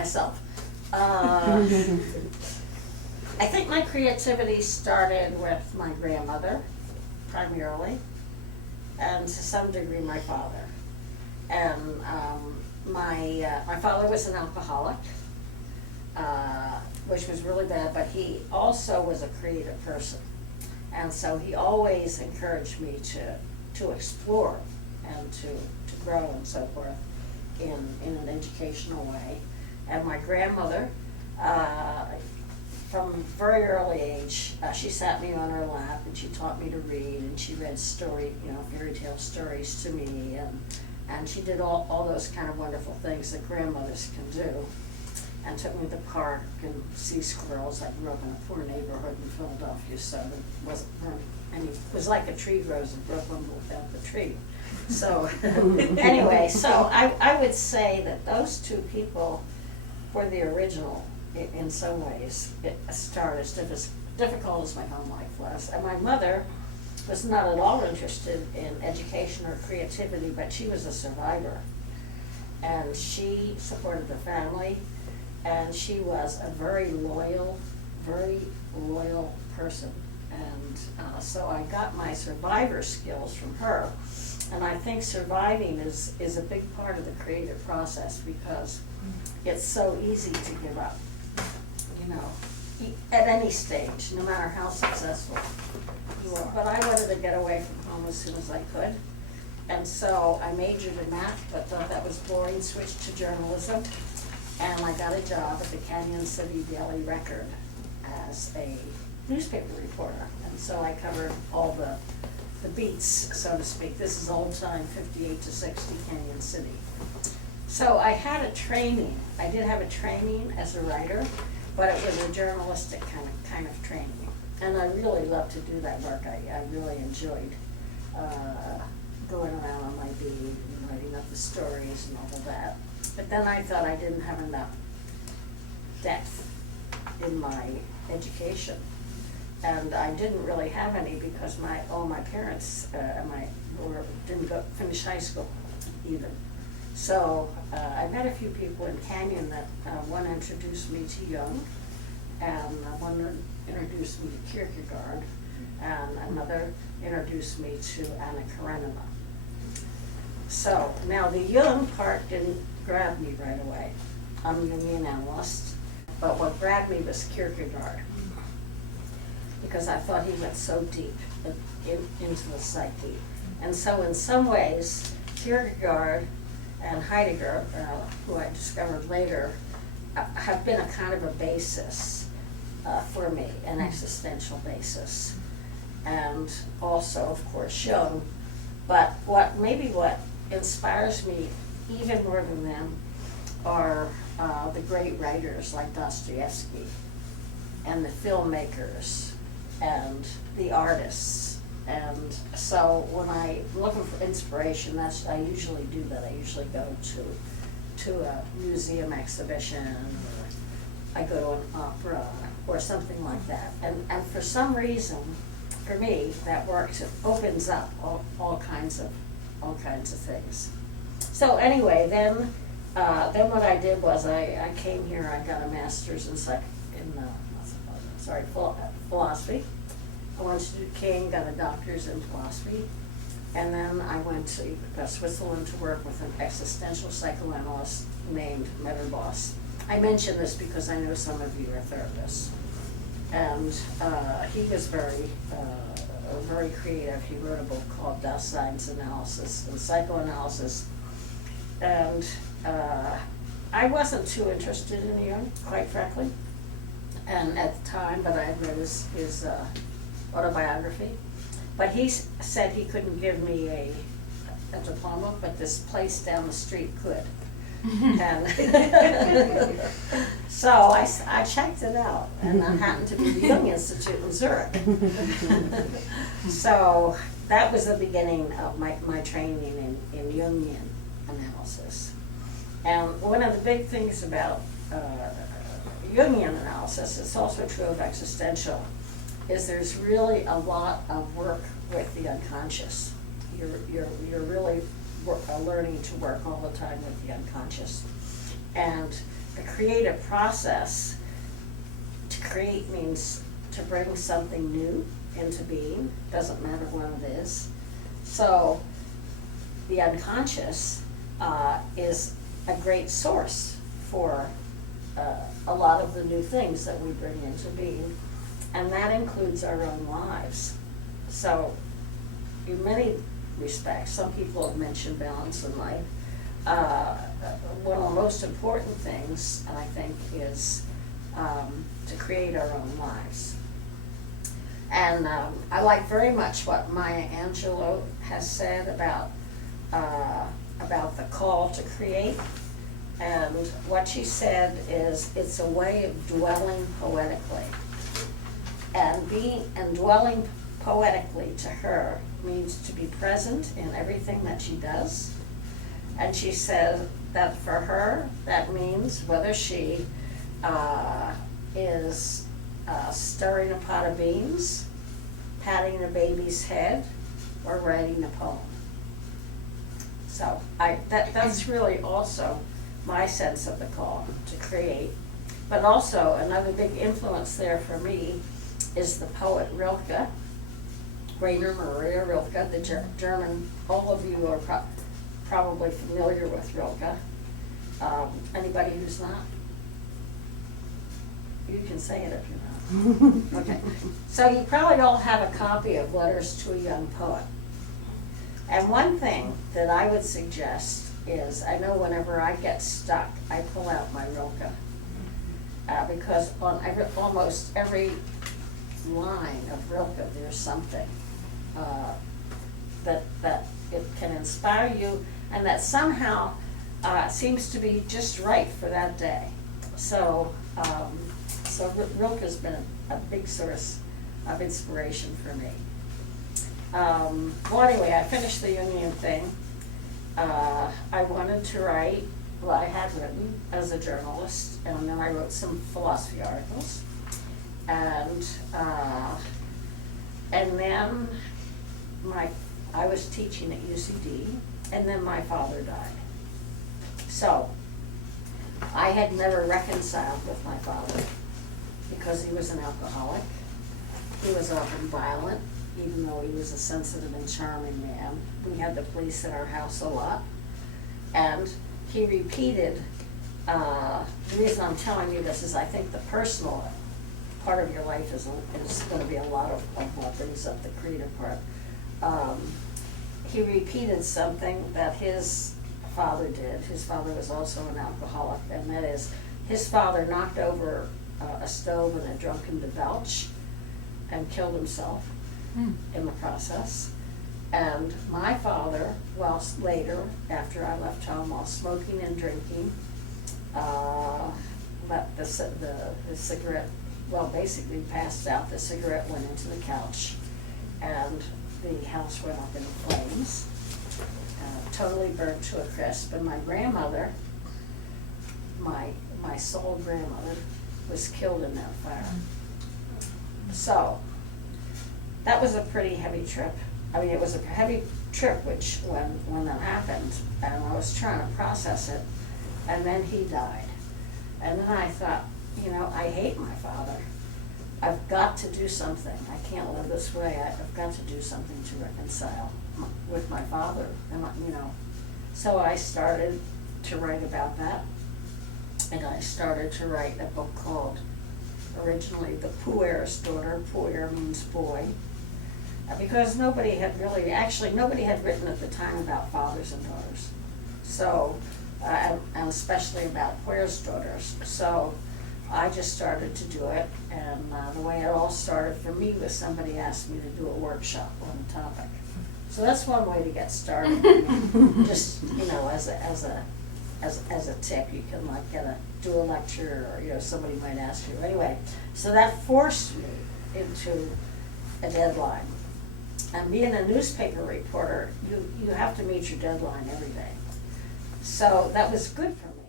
myself. I think my creativity started with my grandmother, primarily, and to some degree my father. And my father was an alcoholic, which was really bad, but he also was a creative person. And so he always encouraged me to explore and to grow and so forth in an educational way. And my grandmother, from a very early age, she sat me on her lap and she taught me to read, and she read fairy tale stories to me, and she did all those kind of wonderful things that grandmothers can do, and took me to the park and see squirrels. I grew up in a poor neighborhood in Philadelphia, so it was like a tree grows in Brooklyn without the tree. So anyway, so I would say that those two people were the original in some ways. It started as difficult as my home life was. And my mother was not at all interested in education or creativity, but she was a survivor. And she supported the family, and she was a very loyal person. And so I got my survivor skills from her. And I think surviving is a big part of the creative process, because it's so easy to give up, at any stage, no matter how successful you are. But I wanted to get away from home as soon as I could. And so I majored in math, but thought that was boring, switched to journalism, and I got a job at the Canyon City Daily Record as a newspaper reporter. And so I covered all the beats, so to speak. This is old time, 58 to 60 Canyon City. So I had a training. I did have a training as a writer, but it was a journalistic kind of training. And I really loved to do that work. I really enjoyed going around on my beat and writing up the stories and all of that. But then I thought I didn't have enough depth in my education. And I didn't really have any, because all my parents didn't finish high school even. So I met a few people in Canyon that one introduced me to Jung, and one introduced me to Kierkegaard, and another introduced me to Anna Karenina. So now the Jung part didn't grab me right away. I'm a Jungian analyst, but what grabbed me was Kierkegaard, because I thought he went so deep into the psyche. And so in some ways, Kierkegaard and Heidegger, who I discovered later, have been a kind of a basis for me, an existential basis. And also, of course, Jung. But what inspires me even more than them are the great writers like Dostoevsky, and the filmmakers, and the artists. And so when I'm looking for inspiration, I usually do that. I usually go to a museum exhibition, or I go to an opera or something like that. And for some reason, for me, that works. It opens up all kinds of things. So anyway, then what I did was I came here. I got a master's in philosophy. I went to King, got a doctor's in philosophy, and then I went to Switzerland to work with an existential psychoanalyst named Metterboss. I mention this because I know some of you are therapists. And he was very creative. He wrote a book called Das Science Analysis and Psychoanalysis. And I wasn't too interested in Jung, quite frankly, and at the time, but I had read his autobiography. But he said he couldn't give me a diploma, but this place down the street could. And so I checked it out, and I happened to be the Jung Institute in Zurich. So that was the beginning of my training in Jungian analysis. And one of the big things about Jungian analysis, it's also true of existential, is there's really a lot of work with the unconscious. You're really learning to work all the time with the unconscious. And the creative process, to create means to bring something new into being, doesn't matter what it is. So the unconscious is a great source for a lot of the new things that we bring into being, and that includes our own lives. So in many respects, some people have mentioned balance in life. One of the most important things, I think, is to create our own lives. And I like very much what Maya Angelou has said about the call to create. And what she said is, it's a way of dwelling poetically. And dwelling poetically to her means to be present in everything that she does. And she said that for her, that means whether she is stirring a pot of beans, patting a baby's head, or writing a poem. So that's really also my sense of the call to create. But also another big influence there for me is the poet Rilke, Rainer Maria Rilke, the German. All of you are probably familiar with Rilke. Anybody who's not? You can say it if you're not. Okay. So you probably all have a copy of Letters to a Young Poet. And one thing that I would suggest is, I know whenever I get stuck, I pull out my Rilke. Because on almost every line of Rilke, there's something that it can inspire you, and that somehow seems to be just right for that day. So Rilke's been a big source of inspiration for me. Well, anyway, I finished the Jungian thing. I wanted to write, well, I had written as a journalist, and then I wrote some philosophy articles. And then I was teaching at UCD, and then my father died. So I had never reconciled with my father because he was an alcoholic. He was often violent, even though he was a sensitive and charming man. We had the police at our house a lot. And he repeated, the reason I'm telling you this is I think the personal part of your life is going to be a lot of what brings up the creative part. He repeated something that his father did. His father was also an alcoholic, and that is, his father knocked over a stove in a drunken debauch and killed himself in the process. And my father, whilst later, after I left home, while smoking and drinking, let the cigarette, well, basically passed out. The cigarette went into the couch, and the house went up in flames, totally burnt to a crisp. And my grandmother, my soul grandmother, was killed in that fire. So that was a pretty heavy trip. I mean, it was a heavy trip when that happened, and I was trying to process it, and then he died. And then I thought, I hate my father. I've got to do something. I can't live this way. I've got to do something to reconcile with my father. And so I started to write about that, and I started to write a book called, originally, The Puer's Daughter. Puer means boy. Because nobody had written at the time about fathers and daughters. So, and especially about Puer's daughters. So I just started to do it, and the way it all started for me was somebody asked me to do a workshop on the topic. So that's one way to get started. Just, as a tip, you can do a lecture, or somebody might ask you. Anyway, so that forced me into a deadline. And being a newspaper reporter, you have to meet your deadline every day. So that was good for me.